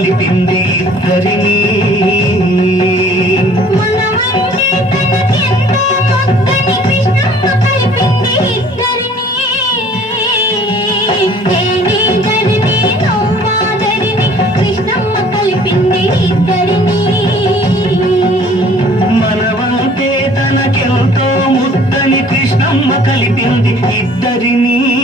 కలిపింది ఇద్దరిని మనవంతే తనకెంతో ముద్దని కృష్ణమ్మ కలిపింది ఇద్దరిని.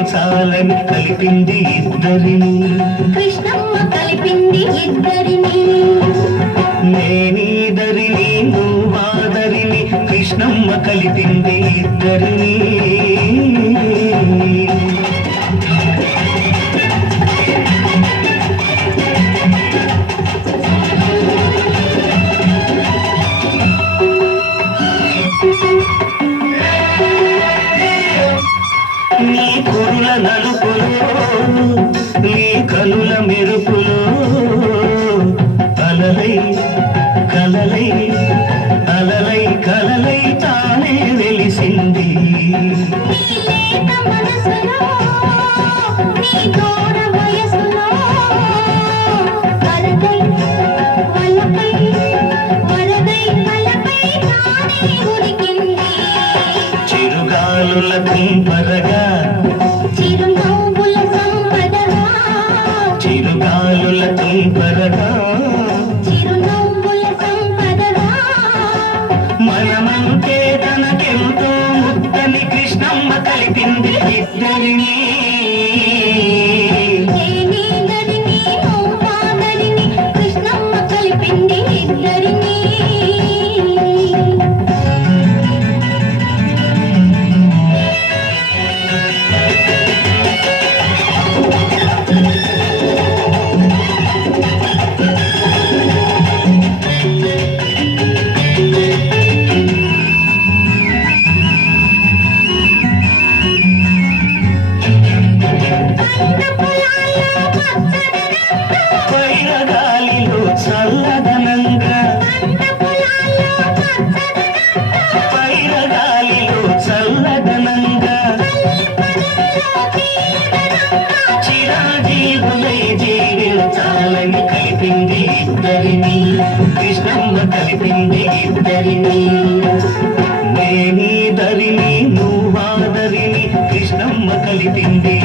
కలిపించాలని కలిపింది ఇద్దరిని. కృష్ణమ్మ కలిపింది ఇద్దరిని. నే చిరుగాలుల కుంపరగా చిరునవ్వుల సంపదగా. derine. కవి కలిపింది ధరిణి. కృష్ణమ్మ కలిపింది ధరిణి. నేని ధరిణి నువ్వా ధరిణి. కృష్ణమ్మ కలిపింది